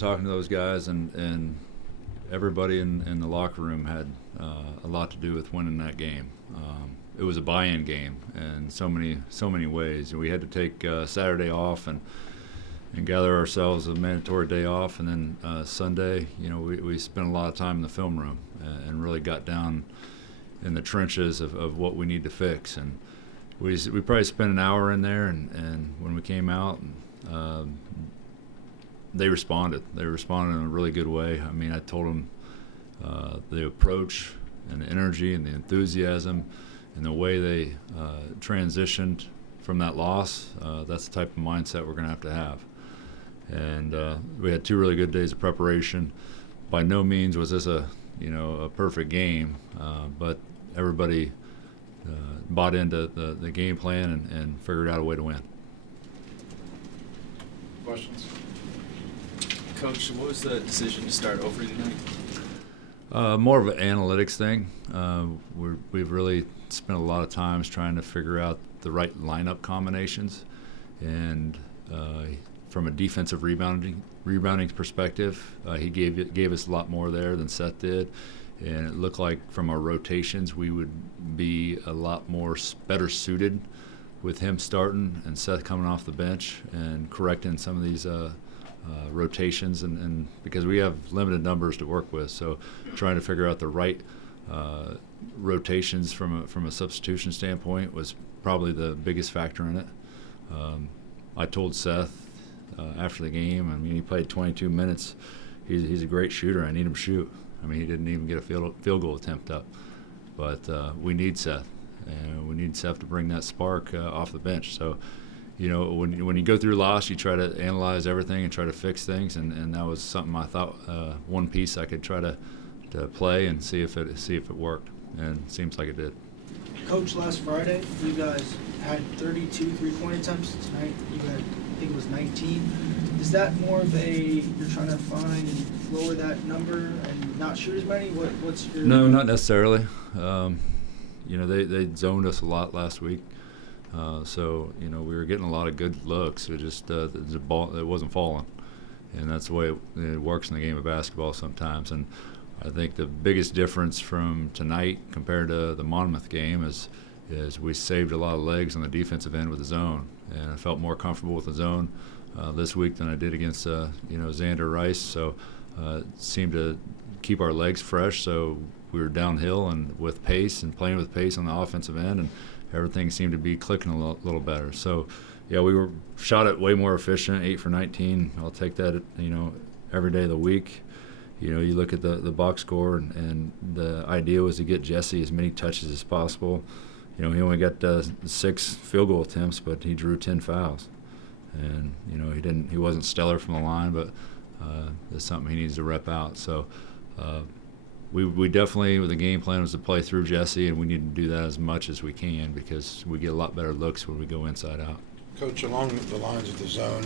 talking to those guys, and everybody in the locker room had a lot to do with winning that game. It was a buy-in game in so many ways. We had to take Saturday off and gather ourselves a mandatory day off, and then Sunday, we spent a lot of time in the film room and really got down in the trenches of what we need to fix. And we probably spent an hour in there, and when we came out, they responded. They responded in a really good way. I mean, I told them the approach and the energy and the enthusiasm and the way they transitioned from that loss, that's the type of mindset we're going to have. And we had 2 really good days of preparation. By no means was this a perfect game, but everybody bought into the game plan and figured out a way to win. Questions? Coach, what was the decision to start over tonight? More of an analytics thing. We've really spent a lot of times trying to figure out the right lineup combinations, and from a defensive rebounding perspective, he gave us a lot more there than Seth did, and it looked like from our rotations we would be a lot more better suited with him starting and Seth coming off the bench and correcting some of these rotations, and because we have limited numbers to work with, so trying to figure out the right rotations from a substitution standpoint was probably the biggest factor in it. I told Seth after the game, I mean, he played 22 minutes. He's a great shooter. I need him to shoot. I mean, he didn't even get a field goal attempt up, but we need Seth, and we need Seth to bring that spark off the bench. So, when you go through loss, you try to analyze everything and try to fix things, and that was something I thought one piece I could try to play and see if it worked, and it seems like it did. Coach, last Friday you guys had 32 three-point attempts. Tonight you had, I think it was 19. Is that more of you're trying to find and lower that number and not shoot as many? What's your? No, not necessarily. They zoned us a lot last week. So we were getting a lot of good looks. It just the ball, it wasn't falling, and that's the way it works in the game of basketball sometimes. And I think the biggest difference from tonight compared to the Monmouth game is we saved a lot of legs on the defensive end with the zone, and I felt more comfortable with the zone this week than I did against Xander Rice. So it seemed to keep our legs fresh. So we were downhill and with pace and playing with pace on the offensive end, and everything seemed to be clicking a little better. So, yeah, we were shot at way more efficient, 8 for 19. I'll take that, every day of the week. You look at the box score, and the idea was to get Jesse as many touches as possible. He only got 6 field goal attempts, but he drew 10 fouls. And, he wasn't stellar from the line, but it's something he needs to rep out. So, we definitely, with the game plan, was to play through Jesse, and we need to do that as much as we can because we get a lot better looks when we go inside out. Coach, along the lines of the zone,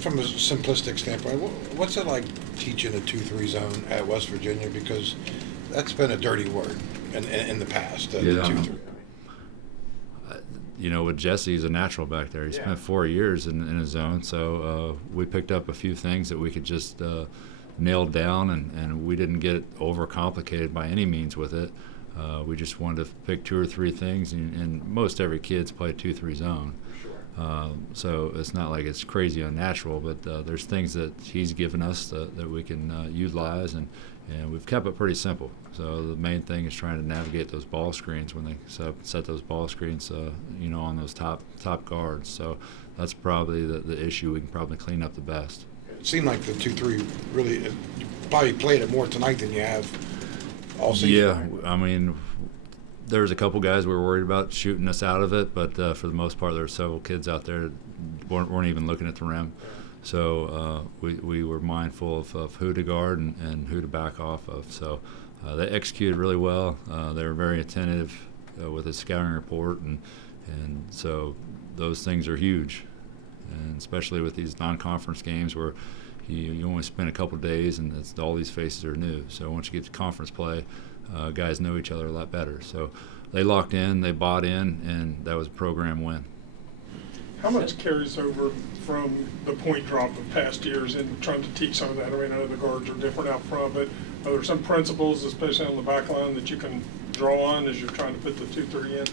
from a simplistic standpoint, what's it like teaching a 2-3 zone at West Virginia? Because that's been a dirty word in the past, 2-3. With Jesse, he's a natural back there. He spent 4 years in his zone, so we picked up a few things that we could just nailed down, and we didn't get overcomplicated by any means with it. We just wanted to pick 2 or 3 things, and most every kid's played 2-3 zone. So it's not like it's crazy unnatural, but there's things that he's given us that we can utilize, and we've kept it pretty simple. So the main thing is trying to navigate those ball screens when they set those ball screens, on those top guards. So that's probably the issue we can probably clean up the best. It seemed like the 2-3 really, you probably played it more tonight than you have all season. Yeah, I mean, there was a couple guys we were worried about shooting us out of it, but for the most part, there were several kids out there that weren't even looking at the rim. So we were mindful of who to guard and who to back off of. So they executed really well. They were very attentive with the scouting report, and so those things are huge. And especially with these non-conference games where you only spend a couple days and all these faces are new. So once you get to conference play, guys know each other a lot better. So they locked in, they bought in, and that was a program win. How much carries over from the point drop of past years and trying to teach some of that? I mean, I know the guards are different out front, but are there some principles, especially on the back line, that you can draw on as you're trying to put the 2-3 in?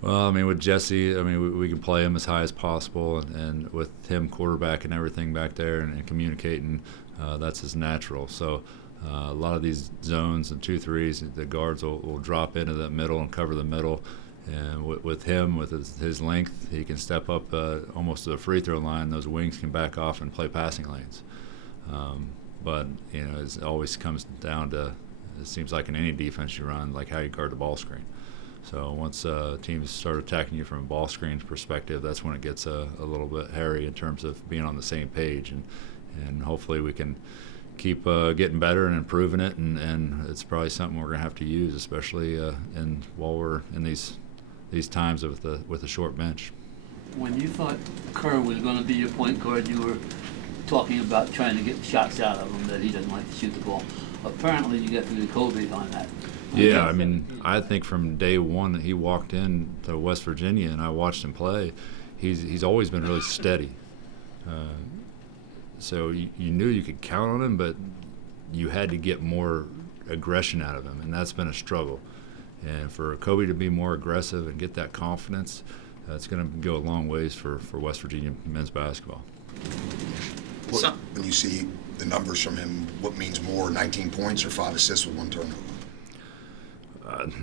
Well, I mean, with Jesse, I mean, we can play him as high as possible, and with him quarterbacking everything back there and communicating, that's his natural. So a lot of these zones and 2-3s, the guards will drop into the middle and cover the middle. And with him, with his length, he can step up almost to the free throw line. Those wings can back off and play passing lanes. But, you know, it always comes down to, it seems like in any defense you run, like how you guard the ball screen. So once teams start attacking you from a ball screen perspective, that's when it gets a little bit hairy in terms of being on the same page. And hopefully we can keep getting better and improving it. And it's probably something we're going to have to use, especially while we're in these times with a short bench. When you thought Kerr was going to be your point guard, you were talking about trying to get shots out of him, that he doesn't like to shoot the ball. Apparently you got through the Kobe on that. Yeah, I mean, I think from day one that he walked in to West Virginia and I watched him play, he's always been really steady. So you knew you could count on him, but you had to get more aggression out of him, and that's been a struggle. And for Kobe to be more aggressive and get that confidence, it's going to go a long ways for West Virginia men's basketball. When you see the numbers from him, what means more, 19 points or 5 assists with 1 turnover?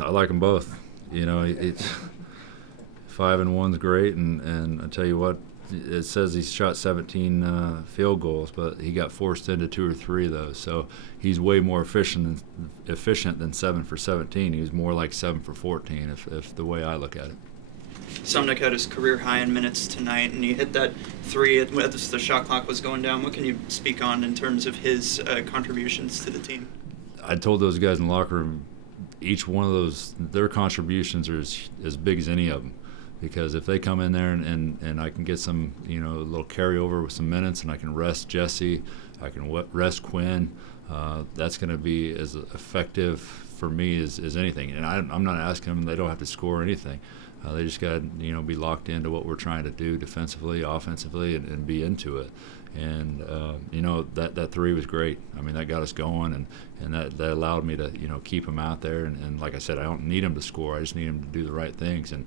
I like them both. You know, it's 5 and 1's great, and I tell you what, it says he shot 17 field goals, but he got forced into 2 or 3 of those. So he's way more efficient than 7 for 17. He was more like 7 for 14, if the way I look at it. Sumnick had his career high in minutes tonight, and he hit that 3 as the shot clock was going down. What can you speak on in terms of his contributions to the team? I told those guys in the locker room, each one of those, their contributions are as big as any of them. Because if they come in there and I can get some, you know, a little carryover with some minutes, and I can rest Jesse, I can rest Quinn, that's going to be as effective for me as anything. And I'm not asking them; they don't have to score anything. They just got to, you know, be locked into what we're trying to do defensively, offensively, and be into it. And you know, that 3 was great. I mean, that got us going, and that allowed me to, you know, keep him out there. And like I said, I don't need him to score. I just need him to do the right things. And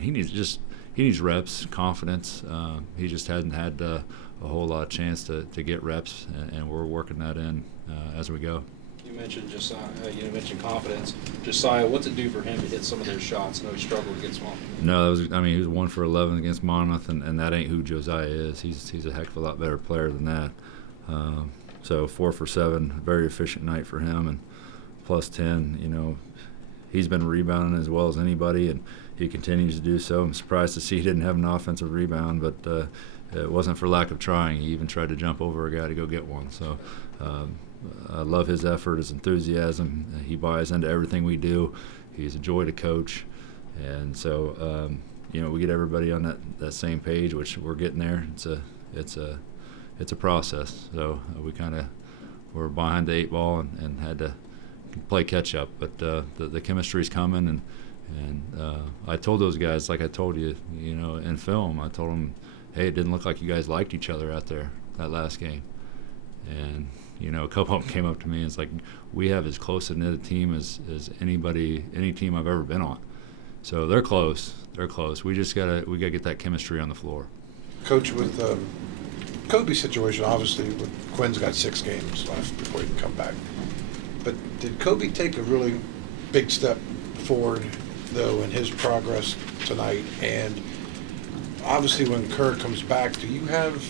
he needs reps, confidence. He just hasn't had a whole lot of chance to get reps, and we're working that in as we go. You mentioned you mentioned confidence. Josiah, what's it do for him to hit some of those shots? I know he struggled against one. No, he was 1 for 11 against Monmouth, and that ain't who Josiah is. He's a heck of a lot better player than that. So 4 for 7, very efficient night for him, and plus 10. You know, he's been rebounding as well as anybody, and he continues to do so. I'm surprised to see he didn't have an offensive rebound, but it wasn't for lack of trying. He even tried to jump over a guy to go get one. So I love his effort, his enthusiasm. He buys into everything we do. He's a joy to coach. And so, you know, we get everybody on that same page, which we're getting there. It's a process. So we're behind the 8 ball and had to play catch up. But the chemistry's coming, and I told those guys, like I told you, you know, in film, I told them, hey, it didn't look like you guys liked each other out there that last game. And, you know, a couple of them came up to me and it's like, we have as close a knit a team as any team I've ever been on. So they're close. We just gotta get that chemistry on the floor. Coach, with Kobe's situation, obviously, Quinn's got 6 games left before he can come back. But did Kobe take a really big step forward, though, in his progress tonight? And obviously, when Kerr comes back, do you have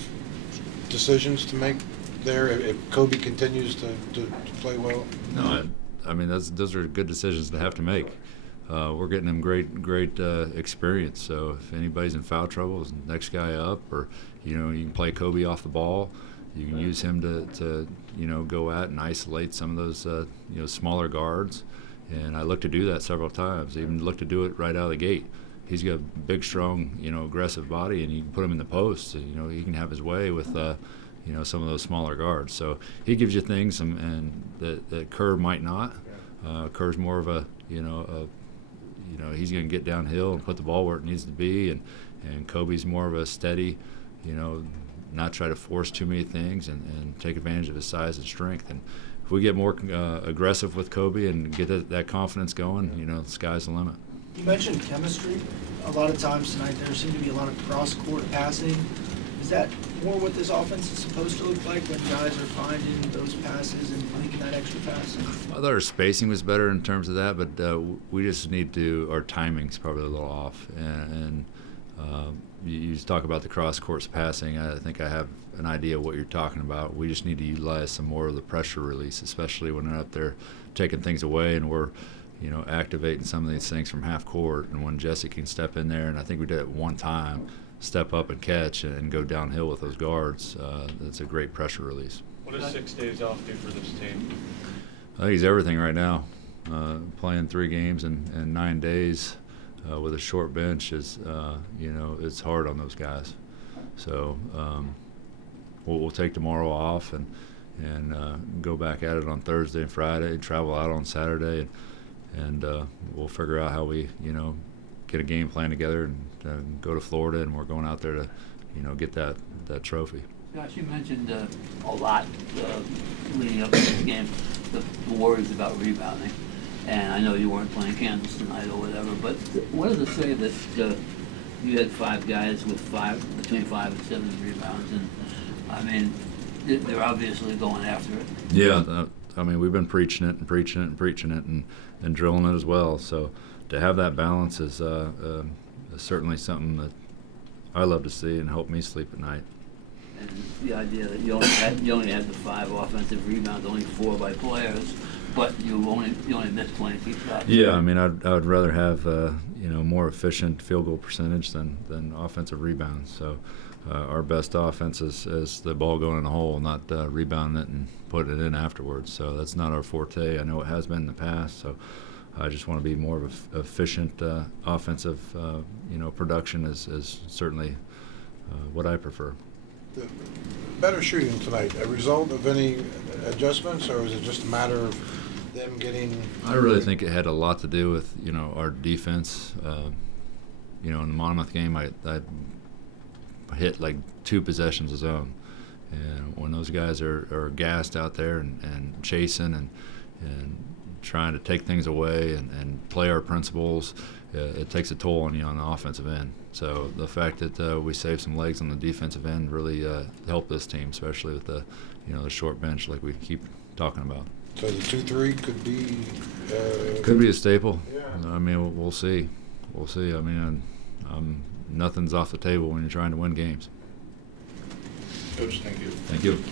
decisions to make there if Kobe continues to play well? No, I mean those are good decisions to have to make. We're getting him great experience. So if anybody's in foul trouble, it's the next guy up, or you know, you can play Kobe off the ball. You can use him to you know, go out and isolate some of those you know, smaller guards. And I look to do that several times. I even look to do it right out of the gate. He's got a big, strong, you know, aggressive body, and you can put him in the post. So, you know, he can have his way with you know, some of those smaller guards. So he gives you things, and that Kerr might not. Kerr's more of a, you know, he's going to get downhill and put the ball where it needs to be, and and Kobe's more of a steady, not try to force too many things and take advantage of his size and strength. And if we get more aggressive with Kobe and get that confidence going, the sky's the limit. You mentioned chemistry. A lot of times tonight there seemed to be a lot of cross-court passing. Is that more what this offense is supposed to look like when guys are finding those passes and making that extra pass? I thought our spacing was better in terms of that, but we just need to, our timing's probably a little off. And you talk about the cross-court passing. I think I have an idea of what you're talking about. We just need to utilize some more of the pressure release, especially when they're up there taking things away and we're activating some of these things from half court. And when Jesse can step in there, and I think we did it one time, step up and catch and go downhill with those guards, that's a great pressure release. What does 6 days off do for this team? I think he's everything right now. Playing 3 games in 9 days with a short bench is, it's hard on those guys. So we'll take tomorrow off and go back at it on Thursday and Friday, travel out on Saturday, and we'll figure out how we, get a game plan together and go to Florida, and we're going out there to, get that trophy. Josh, you mentioned a lot leading up to this game, the worries about rebounding. And I know you weren't playing Kansas tonight or whatever, but what does it say that you had 5 guys with between 5 and 7 rebounds? And I mean, they're obviously going after it. Yeah, we've been preaching it and drilling it as well. So to have that balance is certainly something that I love to see and help me sleep at night. And the idea that you only had the 5 offensive rebounds, only 4 by players, but you only missed 20 shots. Yeah, I would rather have more efficient field goal percentage than offensive rebounds. So our best offense is the ball going in the hole, not rebounding it and putting it in afterwards. So that's not our forte. I know it has been in the past. So I just want to be more of a efficient offensive production is certainly what I prefer. The better shooting tonight, a result of any adjustments, or is it just a matter of them getting? I really think it had a lot to do with our defense. In the Monmouth game, I hit like 2 possessions of zone, and when those guys are gassed out there and chasing and trying to take things away and play our principles, it takes a toll on you on the offensive end. So the fact that we saved some legs on the defensive end really helped this team, especially with the the short bench like we keep talking about. So the 2-3 could be could be a staple. Yeah. We'll see. Nothing's off the table when you're trying to win games. Coach, thank you. Thank you.